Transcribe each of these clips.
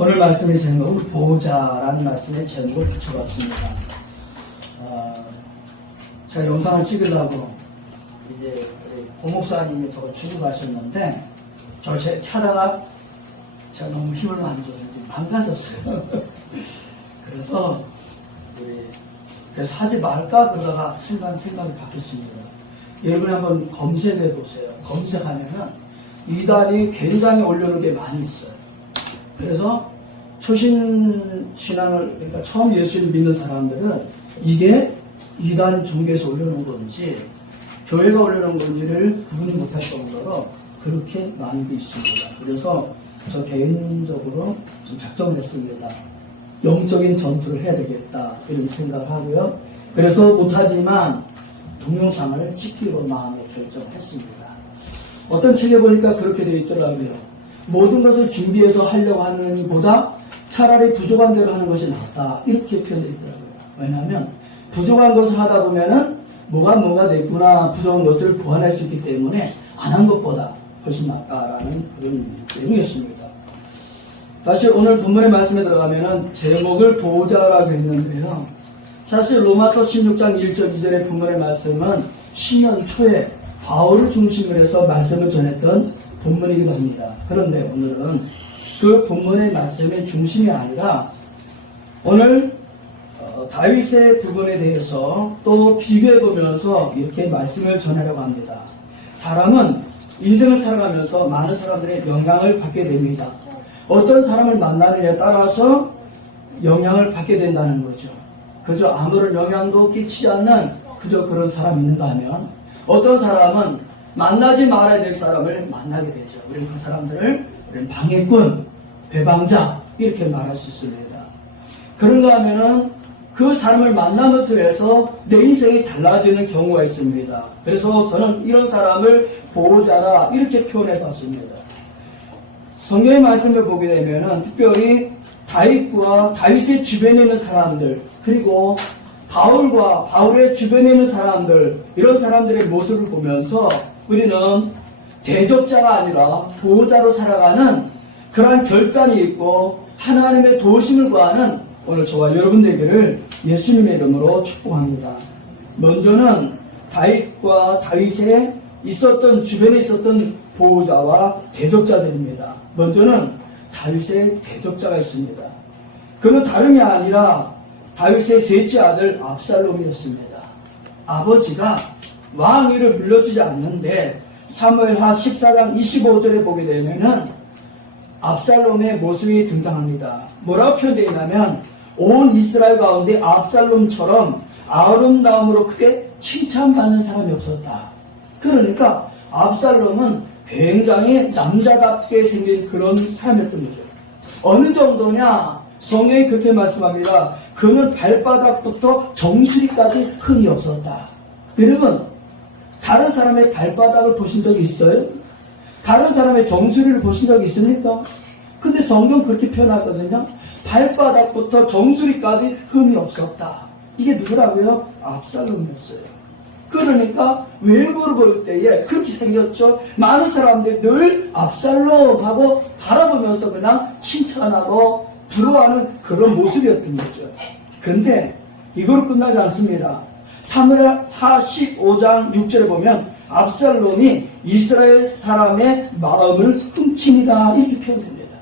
오늘 말씀의 제목은 보호자라는 말씀의 제목을 붙여봤습니다. 제가 영상을 찍으려고 이제 고 목사님이 저거 주고 가셨는데 저를 이렇게 하다가 제가 너무 힘을 많이 줘서 망가졌어요. 그래서 하지 말까 그러다가 순간 생각이 바뀌었습니다. 여러분 한번 검색해 보세요. 검색하면은 이단이 굉장히 올려놓은 게 많이 있어요. 그래서 초신 신앙을, 그러니까 처음 예수를 믿는 사람들은 이게 이단 종교에서 올려놓은 건지 교회가 올려놓은 건지를 구분이 못할 정도로 그렇게 많이 있습니다. 그래서 저 개인적으로 좀 작정을 했습니다. 영적인 전투를 해야 되겠다 이런 생각을 하고요. 그래서 못하지만 동영상을 찍기로 마음에 결정을 했습니다. 어떤 책에 보니까 그렇게 되어 있더라고요. 모든 것을 준비해서 하려고 하는 보다 차라리 부족한 대로 하는 것이 낫다 이렇게 표현되어 있더라고요. 왜냐하면 부족한 것을 하다 보면은 뭐가 됐구나 부족한 것을 보완할 수 있기 때문에 안 한 것보다 훨씬 낫다라는 그런 내용이었습니다. 다시 오늘 본문의 말씀에 들어가면은 제목을 보호자라고 했는데요. 사실 로마서 16장 1절 2절의 본문의 말씀은 신년 초에 바울을 중심으로 해서 말씀을 전했던 본문이기도 합니다. 그런데 오늘은 그 본문의 말씀의 중심이 아니라 오늘 다윗의 부분에 대해서 또 비교해보면서 이렇게 말씀을 전하려고 합니다. 사람은 인생을 살아가면서 많은 사람들의 영향을 받게 됩니다. 어떤 사람을 만나느냐에 따라서 영향을 받게 된다는 거죠. 그저 아무런 영향도 끼치지 않는 그저 그런 사람이 있는가 하면 어떤 사람은 만나지 말아야 될 사람을 만나게 되죠. 우리는 그 사람들을 우리는 방해꾼, 배방자 이렇게 말할 수 있습니다. 그런가 하면은 그 사람을 만남으로 해서 내 인생이 달라지는 경우가 있습니다. 그래서 저는 이런 사람을 보호자라 이렇게 표현해 봤습니다. 성경의 말씀을 보게 되면은 특별히 다윗과 다윗의 주변에 있는 사람들 그리고 바울과 바울의 주변에 있는 사람들 이런 사람들의 모습을 보면서 우리는 대적자가 아니라 보호자로 살아가는 그러한 결단이 있고 하나님의 도우심을 구하는 오늘 저와 여러분 되기를 예수님의 이름으로 축복합니다. 먼저는 다윗과 다윗의 있었던 주변에 있었던 보호자와 대적자들입니다. 먼저는 다윗의 대적자가 있습니다. 그는 다름이 아니라 다윗의 셋째 아들 압살롬이었습니다. 아버지가 왕위를 물려주지 않는데 사무엘하 14장 25절에 보게 되면은 압살롬의 모습이 등장합니다. 뭐라고 표현되어 있냐면 온 이스라엘 가운데 압살롬처럼 아름다움으로 크게 칭찬받는 사람이 없었다. 그러니까 압살롬은 굉장히 남자답게 생긴 그런 사람이었던 거죠. 어느 정도냐? 성경이 그렇게 말씀합니다. 그는 발바닥부터 정수리까지 흠이 없었다. 여러분, 다른 사람의 발바닥을 보신 적이 있어요? 다른 사람의 정수리를 보신 적이 있습니까? 근데 성경 그렇게 표현하거든요. 발바닥부터 정수리까지 흠이 없었다. 이게 누구라고요? 압살롬이었어요. 그러니까 외모를 볼 때에 그렇게 생겼죠. 많은 사람들이 늘 압살롬하고 바라보면서 그냥 칭찬하고 부러워하는 그런 모습이었던 거죠. 근데 이거로 끝나지 않습니다. 사무엘하 15장 6절에 보면 압살롬이 이스라엘 사람의 마음을 훔칩니다. 이렇게 표현됩니다.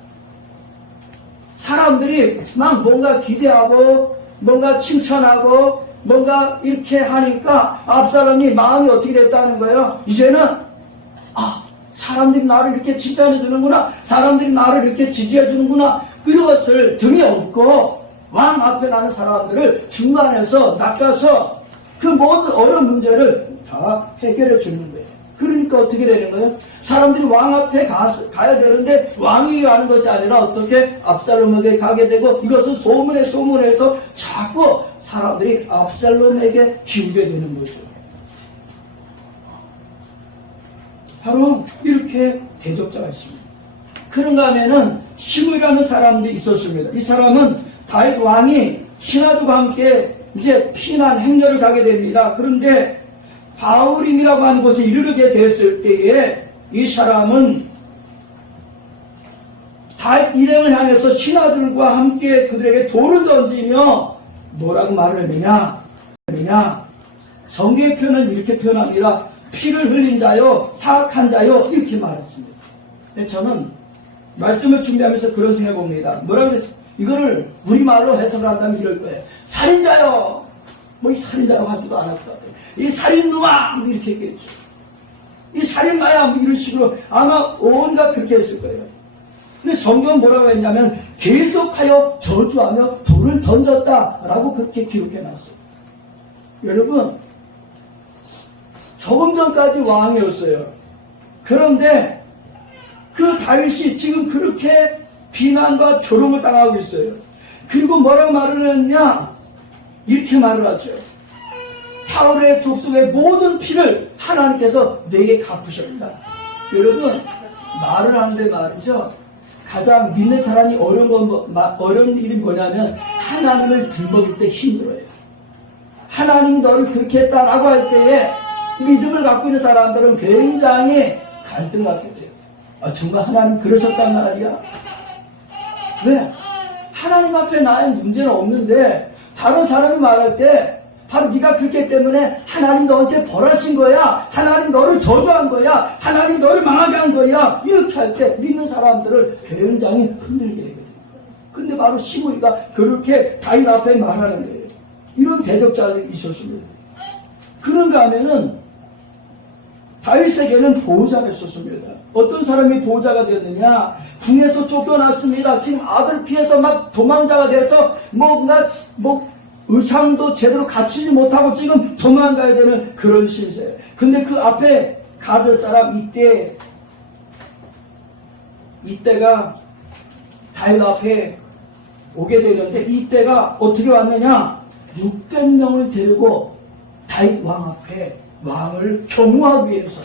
사람들이 막 뭔가 기대하고 뭔가 칭찬하고 뭔가 이렇게 하니까 압살롬이 마음이 어떻게 됐다는 거예요? 이제는 사람들이 나를 이렇게 칭찬해 주는구나, 사람들이 나를 이렇게 지지해 주는구나, 그것을 등에 업고 왕 앞에 가는 사람들을 중간에서 낚아서 그 모든 어려운 문제를 다 해결해 주는 거예요. 그러니까 어떻게 되는 거예요? 사람들이 왕 앞에 가야 되는데 왕이 가는 것이 아니라 어떻게 압살롬에게 가게 되고 이것은 소문해서 자꾸 사람들이 압살롬에게 기우게 되는 거죠. 바로 이렇게 대적자가 있습니다. 그런가 하면은 시므이라는 사람도 있었습니다. 이 사람은 다윗 왕이 신하들과 함께 이제 피난 행렬을 가게 됩니다. 그런데 바울임이라고 하는 곳에 이르게 됐을 때에 이 사람은 일행을 향해서 신하들과 함께 그들에게 돌을 던지며 뭐라고 말을 했느냐? 성경의 표현은 이렇게 표현합니다. 피를 흘린 자요, 사악한 자요, 이렇게 말했습니다. 저는 말씀을 준비하면서 그런 생각해 봅니다. 뭐라고 그랬어요? 이거를 우리말로 해석을 한다면 이럴 거예요. 살인자요! 뭐 이 살인자라고 하지도 않았을 것 같아요. 이 살인놈아! 뭐 이렇게 했겠죠. 이 살인마야! 뭐 이런 식으로 아마 온갖 그렇게 했을 거예요. 근데 성경은 뭐라고 했냐면 계속하여 저주하며 돌을 던졌다라고 그렇게 기록해 놨어요. 여러분, 조금 전까지 왕이었어요. 그런데 그 다윗이 지금 그렇게 비난과 조롱을 당하고 있어요. 그리고 뭐라고 말을 했냐? 이렇게 말을 하죠. 사울의 족속의 모든 피를 하나님께서 내게 갚으셨다. 여러분, 말을 하는데 말이죠. 가장 믿는 사람이 어려운 일이 뭐냐면 하나님을 들먹일 때 힘들어요. 하나님이 너를 그렇게 했다라고 할 때에 믿음을 갖고 있는 사람들은 굉장히 갈등 갖게 돼요. 정말 하나님 그러셨단 말이야? 왜? 하나님 앞에 나의 문제는 없는데 다른 사람이 말할 때 바로 네가 그렇기 때문에 하나님 너한테 벌하신 거야. 하나님 너를 저주한 거야. 하나님 너를 망하게 한 거야. 이렇게 할 때 믿는 사람들을 굉장히 흔들게 되거든요. 근데 바로 시므이가 그렇게 다윗 앞에 말하는 거예요. 이런 대적자들이 있었습니다. 그런가 하면은 다윗에게는 보호자가 있었습니다. 어떤 사람이 보호자가 되었느냐? 궁에서 쫓겨났습니다. 지금 아들 피해서 막 도망자가 돼서 의상도 제대로 갖추지 못하고 지금 도망가야 되는 그런 신세. 근데 그 앞에 가들 사람 이때가 다윗 앞에 오게 되는데 이때가 어떻게 왔느냐? 600명을 데리고 다윗 왕 앞에 왕을 경호하기 위해서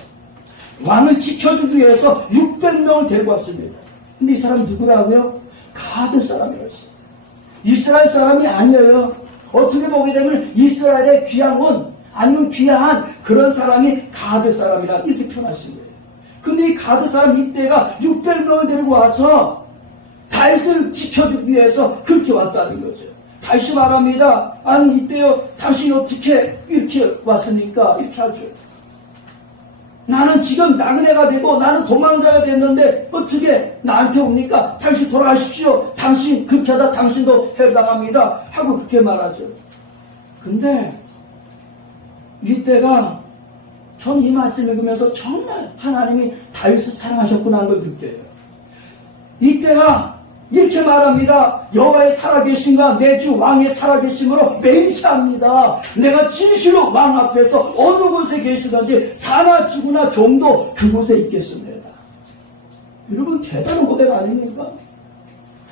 왕을 지켜주기 위해서 600명을 데리고 왔습니다. 근데 이 사람 누구라고요? 가드 사람이었어요. 이스라엘 사람이 아니에요. 어떻게 보게 되면 이스라엘의 귀양은 아니면 귀한 그런 사람이 가드 사람이라 이렇게 표현하신 거예요. 근데 이 가드 사람 이때가 600명을 데리고 와서 다윗을 지켜주기 위해서 그렇게 왔다는 거죠. 다시 말합니다. 아니 이때요 당신이 어떻게 이렇게 왔습니까? 이렇게 하죠. 나는 지금 나그네가 되고 나는 도망자가 됐는데 어떻게 나한테 옵니까? 당신 돌아가십시오. 당신 그렇게 하다 당신도 해당합니다. 하고 그렇게 말하죠. 근데 이때가 전 이 말씀 읽으면서 정말 하나님이 다윗을 사랑하셨구나 하는 걸 느껴요. 이때가 이렇게 말합니다. 여호와의 살아계심과 내 주 왕의 살아계심으로 맹세합니다. 내가 진실로 왕 앞에서 어느 곳에 계시든지 사나 죽으나 종도 그곳에 있겠습니다. 여러분 대단한 고백 아닙니까?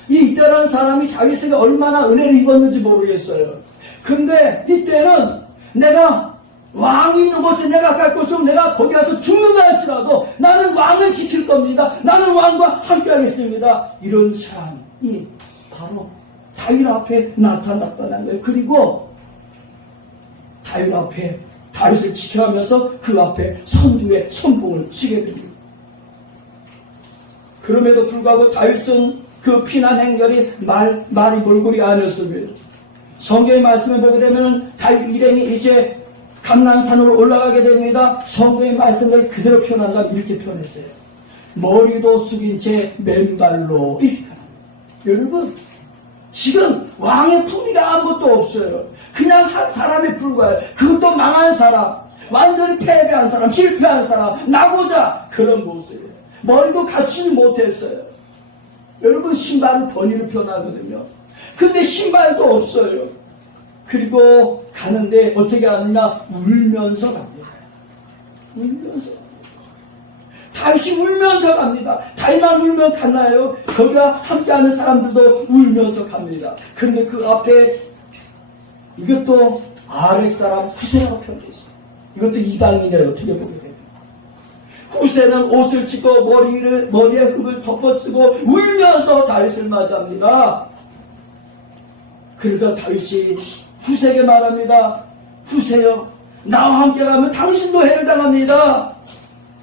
이때라는 사람이 다윗에게 얼마나 은혜를 입었는지 모르겠어요. 근데 이때는 내가 왕이 있는 곳에 내가 갈 곳은 내가 거기 가서 죽는다 할지라도 나는 왕을 지킬 겁니다. 나는 왕과 함께 하겠습니다. 이런 사람이 바로 다윗 앞에 나타났다는 거예요. 그리고 다윗 앞에 다윗을 지켜가면서 그 앞에 선두의 선봉을 치게 됩니다. 그럼에도 불구하고 다윗은 그 피난 행렬이 말이 몰골이 아니었습니다. 성경의 말씀을 보게 되면 다윗 일행이 이제 감난산으로 올라가게 됩니다. 성경의 말씀을 그대로 표현한다면 이렇게 표현했어요. 머리도 숙인 채 맨발로 이렇게 합니다. 여러분 지금 왕의 품위가 아무것도 없어요. 그냥 한 사람에 불과해요. 그것도 망한 사람, 완전히 패배한 사람, 실패한 사람, 나고자 그런 모습이에요. 머리도 갖추지 못했어요. 여러분 신발은 번이를 표현하거든요. 근데 신발도 없어요. 그리고 가는데 어떻게 하느냐? 울면서 갑니다. 울면서. 다윗이 울면서 갑니다. 다윗만 울면 갔나요? 거기가 함께하는 사람들도 울면서 갑니다. 그런데 그 앞에 이것도 아렉 사람 후세라고 표현되어 있어요. 이것도 이방인이에요. 어떻게 보게 돼요? 후세는 옷을 찢고 머리에 흙을 덮어쓰고 울면서 다윗을 맞이합니다. 그러자 다윗이 후세에게 말합니다. 후세여, 나와 함께 가면 당신도 해당합니다.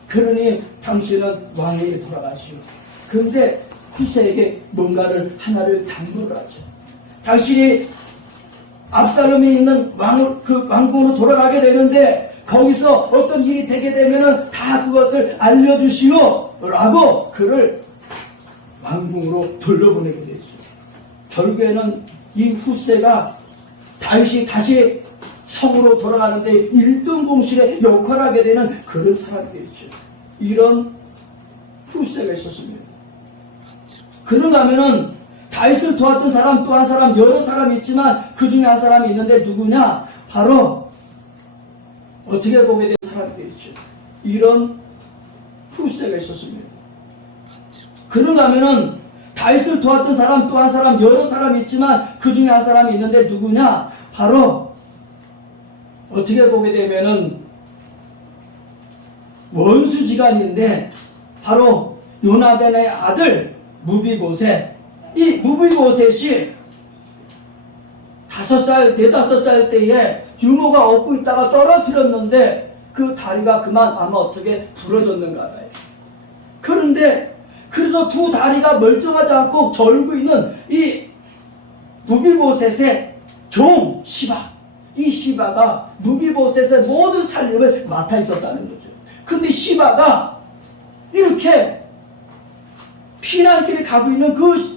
그러니 당신은 왕에게 돌아가시오. 그런데 후세에게 뭔가를 하나를 당부를 하죠. 당신이 압살롬이 있는 왕궁으로 돌아가게 되는데 거기서 어떤 일이 되게 되면은 다 그것을 알려주시오 라고 그를 왕궁으로 돌려보내게 되죠. 결국에는 이 후세가 다윗이 다시 성으로 돌아가는데 1등 공실에 역할하게 되는 그런 사람이 되죠. 이런 후세가 있었습니다. 그런가 하면은 다윗을 도왔던 사람 또 한 사람 여러 사람이 있지만 그 중에 한 사람이 있는데 누구냐? 바로 어떻게 보게 된 사람이 되죠. 이런 후세가 있었습니다. 그런가 하면은 다윗을 도왔던 사람 또 한 사람 여러 사람이 있지만 그 중에 한 사람이 있는데 누구냐? 바로 어떻게 보게 되면은 원수지간인데 바로 요나단의 아들 무비보셋. 이 무비보셋이 5살, 4-5살 때에 유모가 얻고 있다가 떨어뜨렸는데 그 다리가 그만 아마 어떻게 부러졌는가 봐요. 그런데 그래서 두 다리가 멀쩡하지 않고 절고 있는 이 무비보셋의 종 시바. 이 시바가 무비보셋의 모든 살림을 맡아 있었다는 거죠. 근데 시바가 이렇게 피난길에 가고 있는 그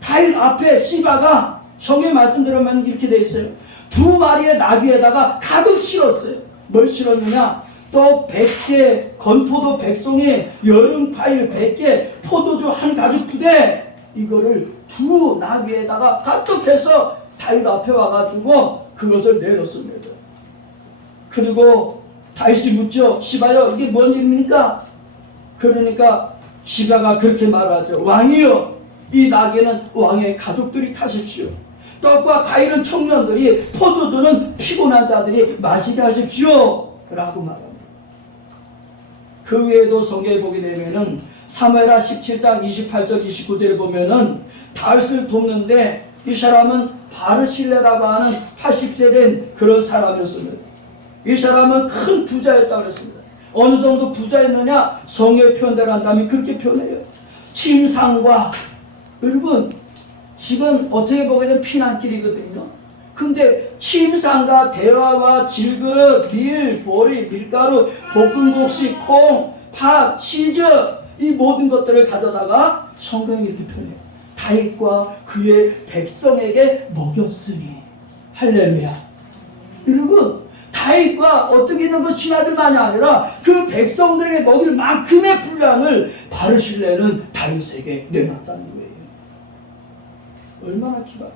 다윗 앞에 시바가 성경에 말씀드리면 이렇게 되어 있어요. 2마리의 나귀에다가 가득 실었어요. 뭘 실었느냐? 또 100개, 건포도 100송이, 여름 과일 100개, 포도주 한 가죽 부대, 이거를 2 나귀에다가 가득해서 다윗 앞에 와가지고 그것을 내놓습니다. 그리고 다윗이 묻죠. 시바요, 이게 뭔 일입니까? 그러니까 시바가 그렇게 말하죠. 왕이여, 이 나귀는 왕의 가족들이 타십시오. 떡과 과일은 청년들이, 포도주는 피곤한 자들이 마시게 하십시오 라고 말합니다. 그 외에도 성경에 보게 되면은 사무엘하 17장 28절 29절에 보면은 다윗을 돕는데 이 사람은 바르실레라고 하는 80세 된 그런 사람이었습니다. 이 사람은 큰 부자였다고 했습니다. 어느 정도 부자였느냐? 성경의 표현대로 한다면 그렇게 표현해요. 침상과, 여러분 지금 어떻게 보면 피난길이거든요. 근데 침상과 대화와 질그릇, 밀, 보리, 밀가루, 볶음국시, 콩, 팥, 치즈, 이 모든 것들을 가져다가 성경이 이렇게 표현해요. 다윗과 그의 백성에게 먹였으니. 할렐루야. 여러분 다윗과 어떻게 있는 것 신하들만이 아니라 그 백성들에게 먹일 만큼의 분량을 바르실레는 다윗에게 내놨다는 거예요. 얼마나 기막혀.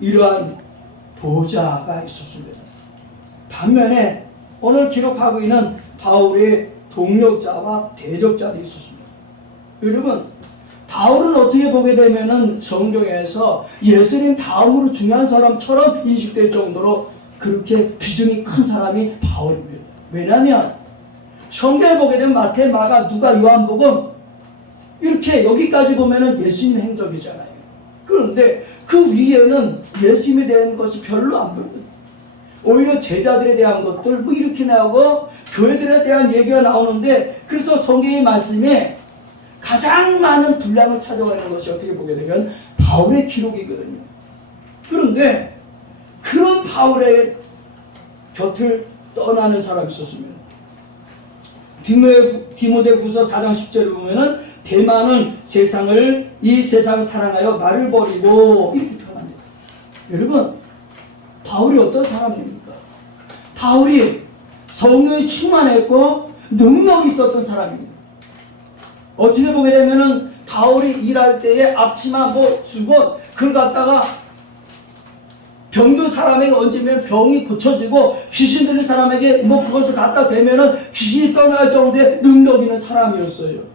이러한 보좌가 있었습니다. 반면에 오늘 기록하고 있는 바울의 동력자와 대적자도 있었습니다. 여러분 바울은 어떻게 보게 되면은 성경에서 예수님 다음으로 중요한 사람처럼 인식될 정도로 그렇게 비중이 큰 사람이 바울입니다. 왜냐하면 성경에 보게 되면 마태, 마가, 누가, 요한복음 이렇게 여기까지 보면은 예수님 행적이잖아요. 그런데 그 위에는 예수님에 대한 것이 별로 안 보여요. 오히려 제자들에 대한 것들 뭐 이렇게 나오고 교회들에 대한 얘기가 나오는데, 그래서 성경의 말씀에 가장 많은 분량을 찾아가는 것이 어떻게 보게 되면 바울의 기록이거든요. 그런데 그런 바울의 곁을 떠나는 사람이 있었습니다. 디모데후서 4장 10절에 보면은 대만은 이 세상을 사랑하여 나를 버리고 이렇게 표현합니다. 여러분 바울이 어떤 사람입니까? 바울이 성령에 충만했고 능력이 있었던 사람입니다. 어떻게 보게 되면은 바울이 일할 때에 앞치마 뭐 수건 그걸 갖다가 병든 사람에게 얹으면 병이 고쳐지고 귀신 들린 사람에게 뭐 그것을 갖다 대면은 귀신이 떠날 정도의 능력 있는 사람이었어요.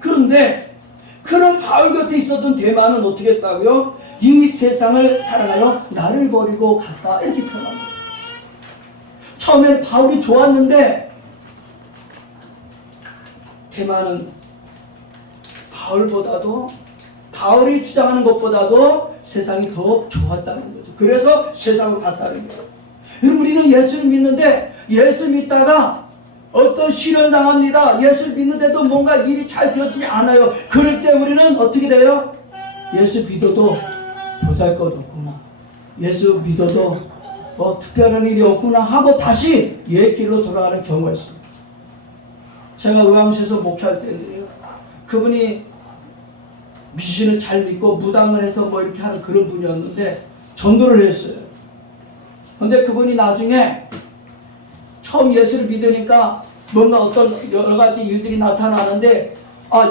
그런데 그런 바울 곁에 있었던 대만은 어떻게 했다고요? 이 세상을 사랑하여 나를 버리고 갔다 이렇게 표현합니다. 처음엔 바울이 좋았는데 대만은 바울이 주장하는 것보다도 세상이 더 좋았다는 거죠. 그래서 세상으로 갔다는 거예요. 우리는 예수를 믿는데 예수 믿다가 어떤 시련을 당합니다. 예수 믿는데도 뭔가 일이 잘 되어지지 않아요. 그럴 때 우리는 어떻게 돼요? 예수 믿어도 보잘것없구나. 예수 믿어도 특별한 일이 없구나 하고 다시 옛 길로 돌아가는 경우가 있습니다. 제가 의왕시에서 목회할 때인데요. 그분이 미신을 잘 믿고 무당을 해서 뭐 이렇게 하는 그런 분이었는데 전도를 했어요. 근데 그분이 나중에 처음 예수를 믿으니까 뭔가 어떤 여러 가지 일들이 나타나는데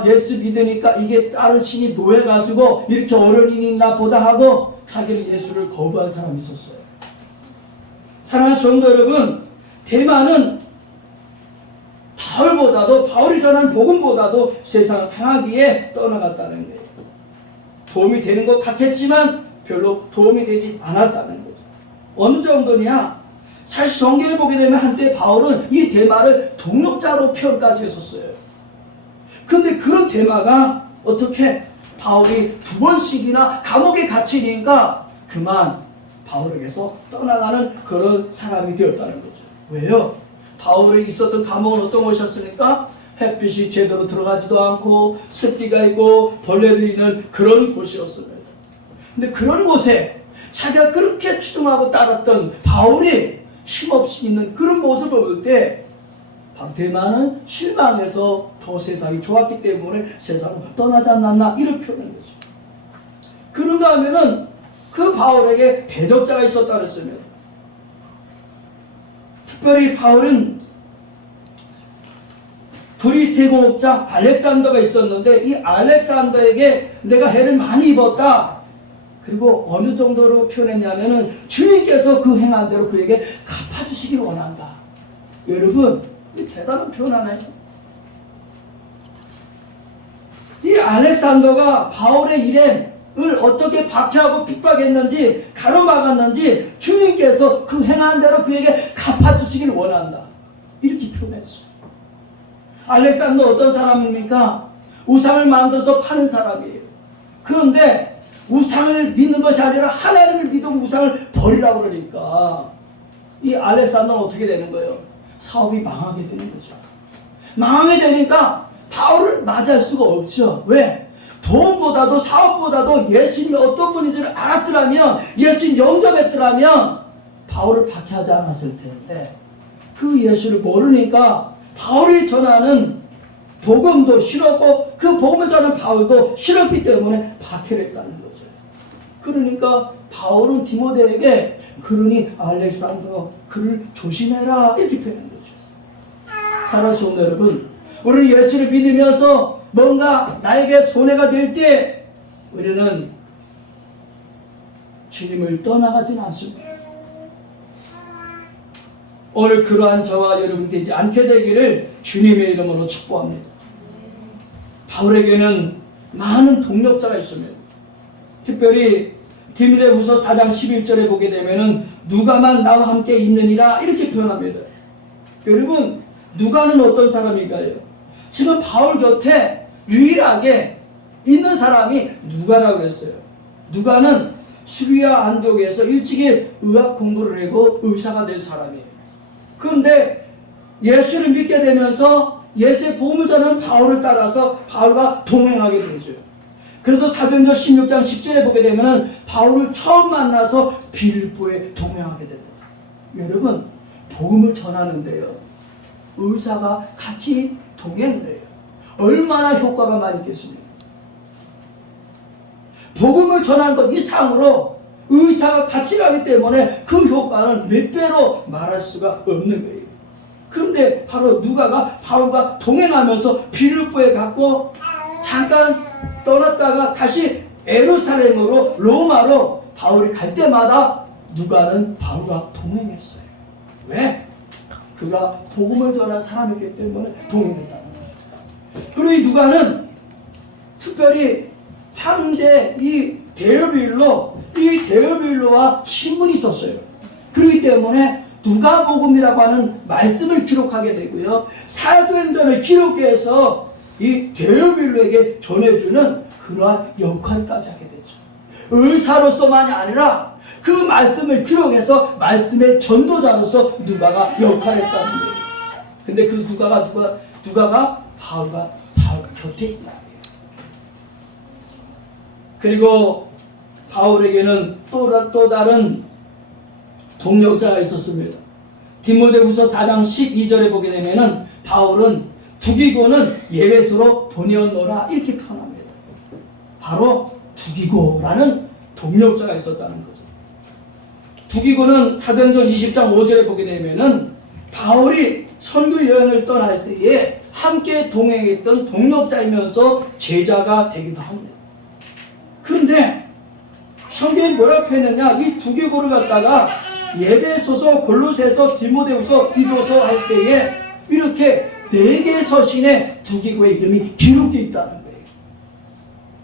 예수 믿으니까 이게 다른 신이 노해가지고 이렇게 어려운 일이 있나 보다 하고 자기는 예수를 거부한 사람이 있었어요. 사랑하는 성도 여러분, 대만은 바울이 전하는 복음보다도 세상을 사랑하기에 떠나갔다는 거예요. 도움이 되는 것 같았지만 별로 도움이 되지 않았다는 거죠. 어느 정도냐? 사실 성경을 보게 되면 한때 바울은 이 대마를 동역자로 표현까지 했었어요. 근데 그런 대마가 어떻게 바울이 2번씩이나 감옥에 갇히니까 그만 바울에게서 떠나가는 그런 사람이 되었다는 거죠. 왜요? 바울이 있었던 감옥은 어떤 곳이었습니까? 햇빛이 제대로 들어가지도 않고 습기가 있고 벌레들이 있는 그런 곳이었습니다. 근데 그런 곳에 자기가 그렇게 추종하고 따랐던 바울이 힘없이 있는 그런 모습을 볼 때 대만은 실망해서 더 세상이 좋았기 때문에 세상을 떠나지 않았나 이런 표현인 거죠. 그런가 하면은 그 바울에게 대적자가 있었다 그랬으면, 특별히 바울은 불의세공업자 알렉산더가 있었는데 이 알렉산더에게 내가 해를 많이 입었다. 그리고 어느 정도로 표현했냐면은 주님께서 그 행한 대로 그에게 갚아주시길 원한다. 여러분, 이 대단한 표현 하나요? 이 알렉산더가 바울의 일행을 어떻게 박해하고 핍박했는지 가로막았는지 주님께서 그 행한 대로 그에게 갚아주시길 원한다. 이렇게 표현했어요. 알렉산더 어떤 사람입니까? 우상을 만들어서 파는 사람이에요. 그런데 우상을 믿는 것이 아니라 하나님을 믿고 우상을 버리라고 그러니까 이 알렉산더는 어떻게 되는 거예요? 사업이 망하게 되는 거죠. 망하게 되니까 바울을 맞이할 수가 없죠. 왜? 돈보다도 사업보다도 예수님이 어떤 분인지를 알았더라면, 예수님 영접했더라면 바울을 박해하지 않았을 텐데 그 예수를 모르니까 바울이 전하는 복음도 싫었고 그 복음을 전하는 바울도 싫었기 때문에 박해를 했다는 거죠. 그러니까 바울은 디모데에게 그러니 알렉산더 그를 조심해라 이렇게 표현한 거죠. 사랑하는 성도 여러분, 우리는 예수를 믿으면서 뭔가 나에게 손해가 될 때 우리는 주님을 떠나가지는 않습니다. 오늘 그러한 저와 여러분 되지 않게 되기를 주님의 이름으로 축복합니다. 바울에게는 많은 동력자가 있습니다. 특별히 디모데후서 4장 11절에 보게 되면은 누가만 나와 함께 있느니라 이렇게 표현합니다. 여러분, 누가는 어떤 사람인가요? 지금 바울 곁에 유일하게 있는 사람이 누가라고 했어요. 누가는 수리아 안독에서 일찍이 의학 공부를 하고 의사가 된 사람이에요. 그런데 예수를 믿게 되면서 예수의 복음을 전하는 바울을 따라서 바울과 동행하게 되죠. 그래서 사도행전 16장 10절에 보게 되면 바울을 처음 만나서 빌보에 동행하게 됩니다. 여러분, 복음을 전하는데요, 의사가 같이 동행을 해요. 얼마나 효과가 많이 있겠습니까? 복음을 전하는 것 이상으로 의사가 같이 가기 때문에 그 효과는 몇 배로 말할 수가 없는 거예요. 그런데 바로 누가가 바울과 동행하면서 빌립보에 갔고 잠깐 떠났다가 다시 예루살렘으로 로마로 바울이 갈 때마다 누가는 바울과 동행했어요. 왜? 그가 복음을 전한 사람이기 때문에 동행했다는 거죠. 그리고 이 누가는 특별히 황제 이 데오빌로와 신분이 있었어요. 그렇기 때문에 누가복음이라고 하는 말씀을 기록하게 되고요, 사도행전을 기록해서 이 데오빌로에게 전해주는 그러한 역할까지 하게 되죠. 의사로서만이 아니라 그 말씀을 기록해서 말씀의 전도자로서 누가가 역할을 했다는 거예요. 근데 그 누가가 바울 곁에 있다. 그리고 바울에게는 또 다른 동역자가 있었습니다. 디모데후서 4장 12절에 보게 되면은 바울은 두기고는 예배소로 보내었노라 이렇게 표현합니다. 바로 두기고라는 동역자가 있었다는 거죠. 두기고는 사도행전 20장 5절에 보게 되면은 바울이 선교 여행을 떠날 때에 함께 동행했던 동역자이면서 제자가 되기도 합니다. 그런데 성경이 뭐라고 했느냐, 이 두기고를 갖다가 예배소서, 골로새서, 디모데후서, 디도서 할 때에 이렇게 4개의 서신에 두기고의 이름이 기록되어 있다는 거예요.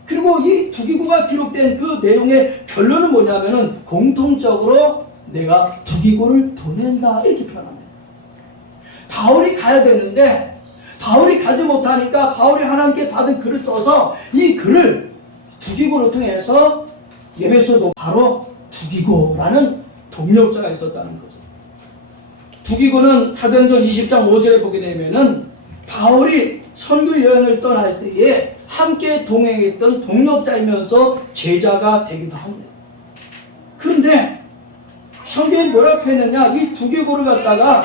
그리고 이 두기고가 기록된 그 내용의 결론은 뭐냐면은 공통적으로 내가 두기고를 보낸다 이렇게 표현합니다. 바울이 가야 되는데 바울이 가지 못하니까 바울이 하나님께 받은 글을 써서 이 글을 두기고를 통해서 예배소도 바로 두기고라는 동역자가 있었다는 거죠. 두기고는 사도행전 20장 5절에 보게 되면은 바울이 선교 여행을 떠날 때에 함께 동행했던 동역자이면서 제자가 되기도 합니다. 그런데 성경이 뭐라고 했느냐, 이 두기고를 갖다가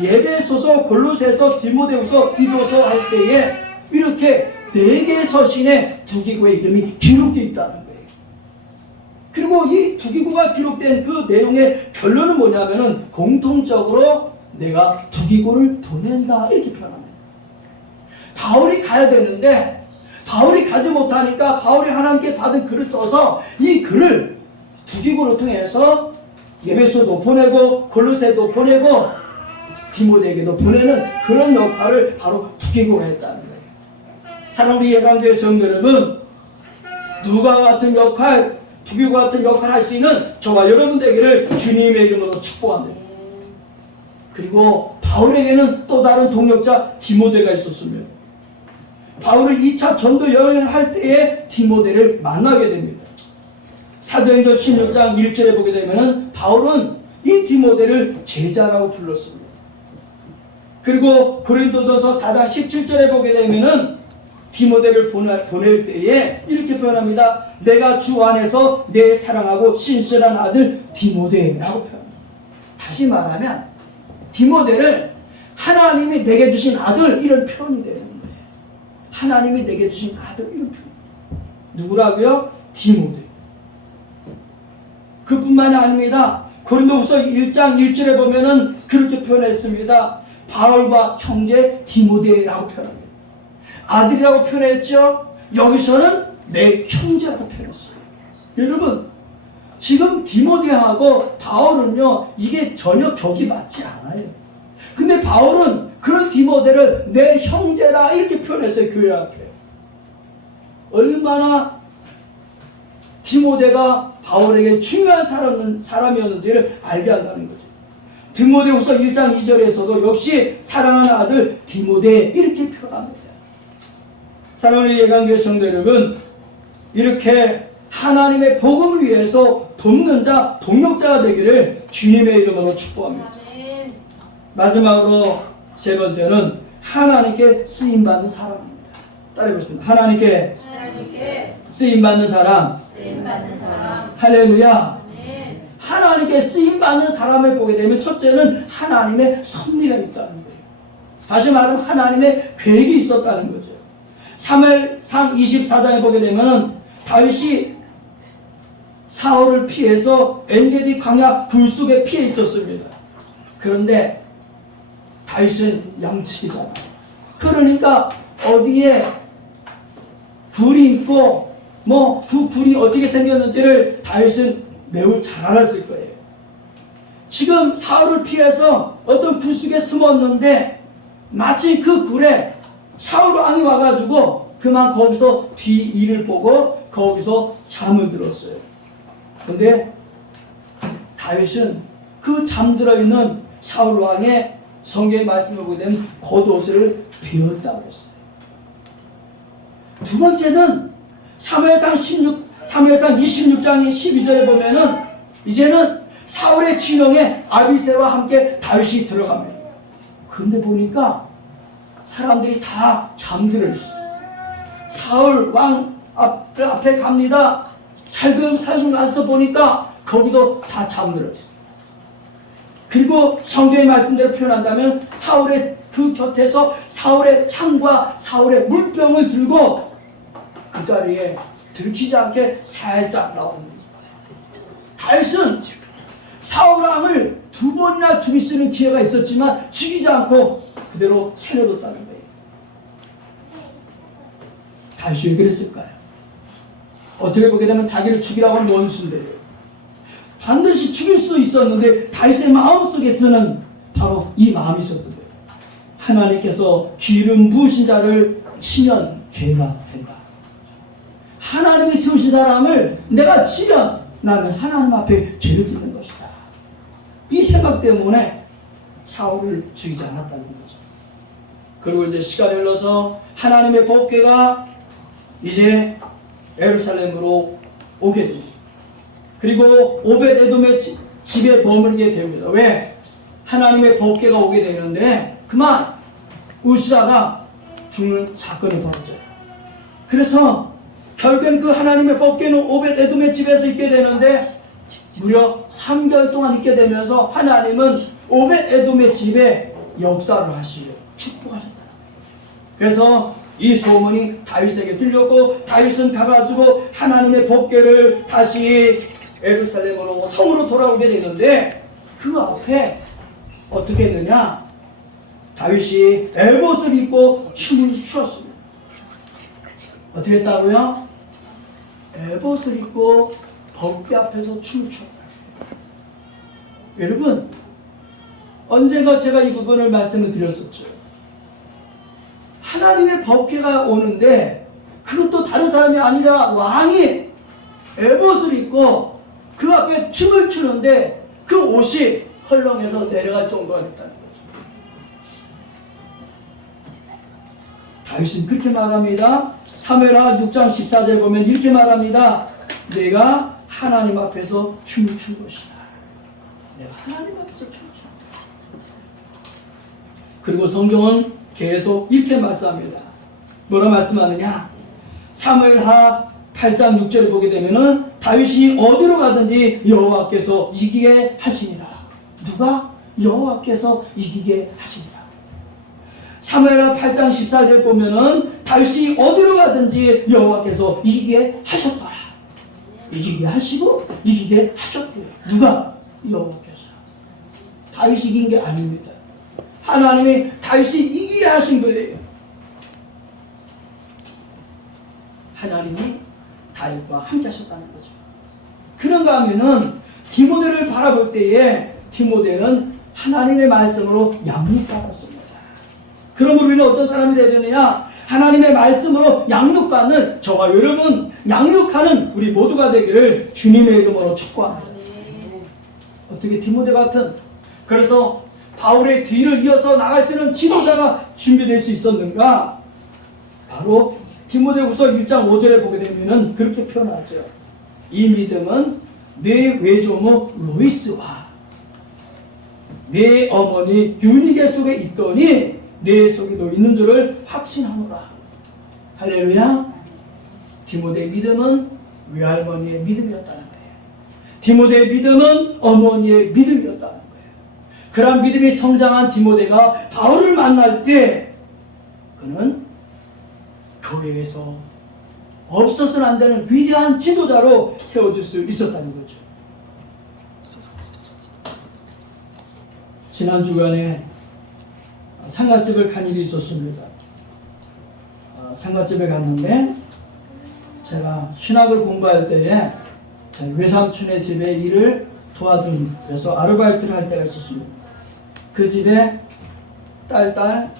예배소서, 골로새서, 디모데후서, 디도서 할 때에 이렇게 4개의 서신에 두기고의 이름이 기록되어 있다는 거예요. 그리고 이 두기고가 기록된 그 내용의 결론은 뭐냐면은 공통적으로 내가 두기고를 보낸다 이렇게 표현합니다. 바울이 가야 되는데 바울이 가지 못하니까 바울이 하나님께 받은 글을 써서 이 글을 두기고를 통해서 예배소도 보내고 골로새도 보내고 디모데에게도 보내는 그런 역할을 바로 두기고가 했다는 거예요. 사랑하는 예강교회 성도 여러분, 누가 같은 역할, 두기고 같은 역할을 할 수 있는 저와 여러분 되기를 주님의 이름으로 축복합니다. 그리고 바울에게는 또 다른 동역자 디모데가 있었습니다. 바울이 2차 전도 여행을 할 때에 디모데를 만나게 됩니다. 사도행전 16장 1절에 보게 되면 바울은 이 디모데를 제자라고 불렀습니다. 그리고 고린도전서 4장 17절에 보게 되면은 디모데를 보낼 때에 이렇게 표현합니다. 내가 주 안에서 내 사랑하고 신실한 아들 디모데라고 표현합니다. 다시 말하면 디모데를 하나님이 내게 주신 아들 이런 표현이 되는 거예요. 하나님이 내게 주신 아들 이런 표현. 누구라고요? 디모데. 그뿐만이 아닙니다. 고린도후서 1장 1절에 보면은 그렇게 표현했습니다. 바울과 형제 디모데라고 표현합니다. 아들이라고 표현했죠. 여기서는 내 형제라고 표현했어요. 여러분, 지금 디모데하고 바울은요, 이게 전혀 격이 맞지 않아요. 근데 바울은 그런 디모데를 내 형제라 이렇게 표현했어요. 교회 앞에. 얼마나 디모데가 바울에게 중요한 사람이었는지를 알게 한다는 거죠. 디모데후서 1장 2절에서도 역시 사랑하는 아들 디모데 이렇게 표현합니다. 사랑하는 예강교회 성도 여러분, 이렇게 하나님의 복음을 위해서 돕는 자, 동역자가 되기를 주님의 이름으로 축복합니다. 아멘. 마지막으로 세 번째는 하나님께 쓰임받는 사람입니다. 따라해보겠습니다. 하나님께 쓰임받는 사람. 할렐루야. 아멘. 하나님께 쓰임받는 사람을 보게 되면 첫째는 하나님의 섭리가 있다는 거예요. 다시 말하면 하나님의 계획이 있었다는 거죠. 사무엘상 24장에 보게 되면 다윗이 사울을 피해서 엔게디 광야 굴 속에 피해 있었습니다. 그런데 다윗은 양치기잖아요. 그러니까 어디에 굴이 있고 그 굴이 어떻게 생겼는지를 다윗은 매우 잘 알았을 거예요. 지금 사울을 피해서 어떤 굴 속에 숨었는데 마치 그 굴에 사울 왕이 와가지고 그만 거기서 뒤일을 보고 거기서 잠을 들었어요. 근데 다윗은 그 잠들어 있는 사울 왕의 성경의 말씀을 보게 되면 겉옷을 베었다고 했어요. 두 번째는 사무엘상 26장 12절에 보면은 이제는 사울의 진영에 아비새와 함께 다윗이 들어갑니다. 근데 보니까 사람들이 다 잠들어 있어요. 사울 왕 앞에 갑니다. 살금살금 가서 보니까 거기도 다 잠들어 있어요. 그리고 성경의 말씀대로 표현한다면 사울의 그 곁에서 사울의 창과 사울의 물병을 들고 그 자리에 들키지 않게 살짝 나옵니다. 다윗은 사울 왕을 2번이나 죽일 수 있는 기회가 있었지만 죽이지 않고 그대로 살려뒀다는 거예요. 다윗이 왜 그랬을까요? 어떻게 보게 되면 자기를 죽이라고 하는 원수인데요. 반드시 죽일 수도 있었는데 다윗의 마음속에서는 바로 이 마음이 있었던 거예요. 하나님께서 기름 부으신 자를 치면 죄가 된다. 하나님이 세우신 사람을 내가 치면 나는 하나님 앞에 죄를 짓는 것이다. 이 생각 때문에 사울을 죽이지 않았다는 거죠. 그리고 이제 시간이 흘러서 하나님의 법궤가 이제 예루살렘으로 오게 됩니다. 그리고 오벳에돔의 집에 머물게 됩니다. 왜? 하나님의 법궤가 오게 되는데 그만 우시아가 죽는 사건이 벌어져요. 그래서 결국엔 그 하나님의 법궤는 오벳에돔의 집에서 있게 되는데 무려 3개월 동안 있게 되면서 하나님은 오벳에돔의 집에 역사를 하시려 축복하셨다. 그래서 이 소문이 다윗에게 들렸고 다윗은 가가지고 하나님의 법궤를 다시 예루살렘으로 성으로 돌아오게 되는데 그 앞에 어떻게 했느냐? 다윗이 에봇을 입고 춤을 추었습니다. 어떻게 했다고요? 에봇을 입고 법궤 앞에서 춤을 췄다. 여러분, 언젠가 제가 이 부분을 말씀을 드렸었죠. 하나님의 법궤가 오는데 그것도 다른 사람이 아니라 왕이 에봇을 입고 그 앞에 춤을 추는데 그 옷이 헐렁해서 내려갈 정도가 됐다는 거죠. 다윗은 그렇게 말합니다. 사무엘하 6장 14절 보면 이렇게 말합니다. 내가 하나님 앞에서 춤을 춘 것이다. 내가 하나님 앞에서 춤을 춘 것이다. 그리고 성경은 계속 이렇게 말씀합니다. 뭐라 말씀하느냐? 사무엘하 8장 6절을 보게 되면은 다윗이 어디로 가든지 여호와께서 이기게 하시니라. 누가? 여호와께서 이기게 하시니라. 사무엘하 8장 14절 보면은 다윗이 어디로 가든지 여호와께서 이기게 하셨더라. 이기게 하시고 이기게 하셨고요. 누가? 여호와께서. 다윗이 이긴 게 아닙니다. 하나님이 다윗이 이기게 하신 거예요. 하나님이 다윗과 함께 하셨다는 거죠. 그런가 하면은 디모데를 바라볼 때에 디모데는 하나님의 말씀으로 양육받았습니다. 그러므로 우리는 어떤 사람이 되느냐? 하나님의 말씀으로 양육받는 저와 여러분, 양육하는 우리 모두가 되기를 주님의 이름으로 축복합니다. 어떻게 디모데 같은, 그래서 바울의 뒤를 이어서 나갈 수 있는 지도자가 준비될 수 있었는가? 바로 디모데후서 1장 5절에 보게 되면 그렇게 표현하죠. 이 믿음은 내 외조모 로이스와 내 어머니 유니게 속에 있더니 내 속에도 있는 줄을 확신하노라. 할렐루야. 디모데의 믿음은 외할머니의 믿음이었다는 거예요. 디모데의 믿음은 어머니의 믿음이었다는 거예요. 그런 믿음이 성장한 디모데가 바울을 만날 때 그는 교회에서 없어서는 안 되는 위대한 지도자로 세워줄 수 있었다는 거죠. 지난 주간에 상가집을 간 일이 있었습니다. 상가집에 갔는데 제가 신학을 공부할 때에 외삼촌의 집에 일을 도와준, 그래서 아르바이트를 할 때가 있었습니다. 그 집에 딸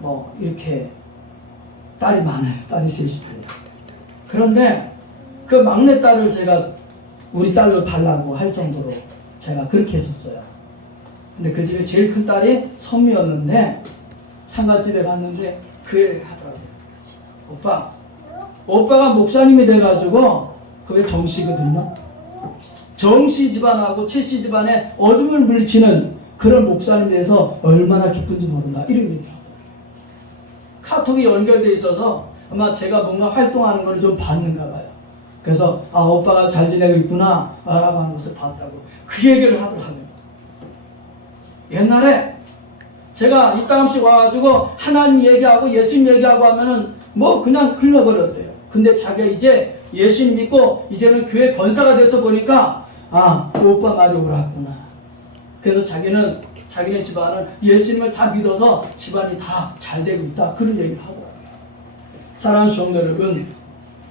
뭐 이렇게 딸이 많아요. 딸이 셋이. 그런데 그 막내딸을 제가 우리 딸로 달라고 할 정도로 제가 그렇게 했었어요. 근데 그 집에 제일 큰 딸이 선미였는데 상가집에 갔는데 그 얘기를 하더라고요. 오빠가 목사님이 돼가지고 그게 정씨거든요. 정씨 집안하고 최씨 집안에 어둠을 물리치는 그런 목사님 대해서 얼마나 기쁜지 모른다. 이런 얘기를 하고. 카톡이 연결되어 있어서 아마 제가 뭔가 활동하는 걸 좀 봤는가 봐요. 그래서 아 오빠가 잘 지내고 있구나 라고 하는 것을 봤다고 그 얘기를 하더라고요. 옛날에 제가 이따금씩 와가지고 하나님 얘기하고 예수님 얘기하고 하면은 뭐 그냥 흘러버렸대요. 근데 자기가 이제 예수님 믿고 이제는 교회 권사가 돼서 보니까 아 오빠 말이 옳았구나. 그래서 자기네 집안은 예수님을 다 믿어서 집안이 다 잘 되고 있다. 그런 얘기를 하더라고요. 사랑하는 성도 여러분,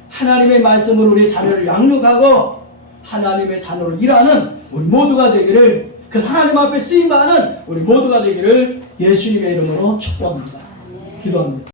하나님의 말씀으로 우리 자녀를 양육하고 하나님의 자녀로 일하는 우리 모두가 되기를, 그 하나님 앞에 쓰임받는 우리 모두가 되기를 예수님의 이름으로 축복합니다. 기도합니다.